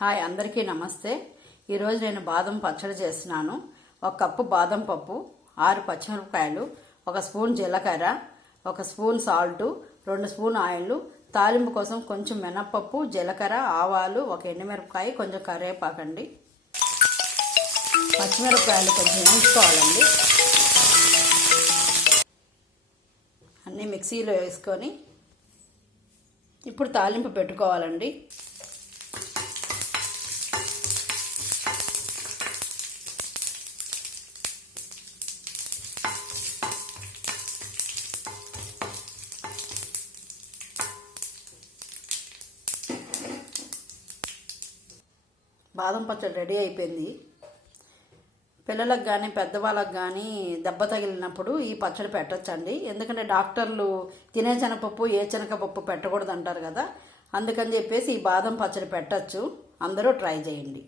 Hi అందరికీ నమస్తే. ఈరోజు నేను బాదం పచ్చడి చేస్తున్నాను. 1 కప్పు బాదం పప్పు, 6 పచ్చిమిరపకాయలు, 1 స్పూన్ జీలకర్ర, 1 స్పూన్ సాల్ట్, 2 స్పూన్ ఆయిల్, తాలింపు కోసం కొంచెం మినప్పప్పు, జీలకర్ర, ఆవాలు, 1 ఎండుమిరపకాయ, కొంచెం కరివేపాకండి. పచ్చిమిరపకాయలు కొంచెం వేయించుకోవాలండి. అన్నీ మిక్సీలో వేసుకొని ఇప్పుడు తాలింపు పెట్టుకోవాలండి. బాదం పచ్చడి రెడీ అయిపోయింది. పిల్లలకు కానీ పెద్దవాళ్ళకి కానీ దెబ్బ తగిలినప్పుడు ఈ పచ్చడి పెట్టచ్చండి. ఎందుకంటే డాక్టర్లు తినే శనగపప్పు ఏ శనగపప్పు పెట్టకూడదు అంటారు కదా, అందుకని చెప్పేసి ఈ బాదం పచ్చడి పెట్టచ్చు. అందరూ ట్రై చేయండి.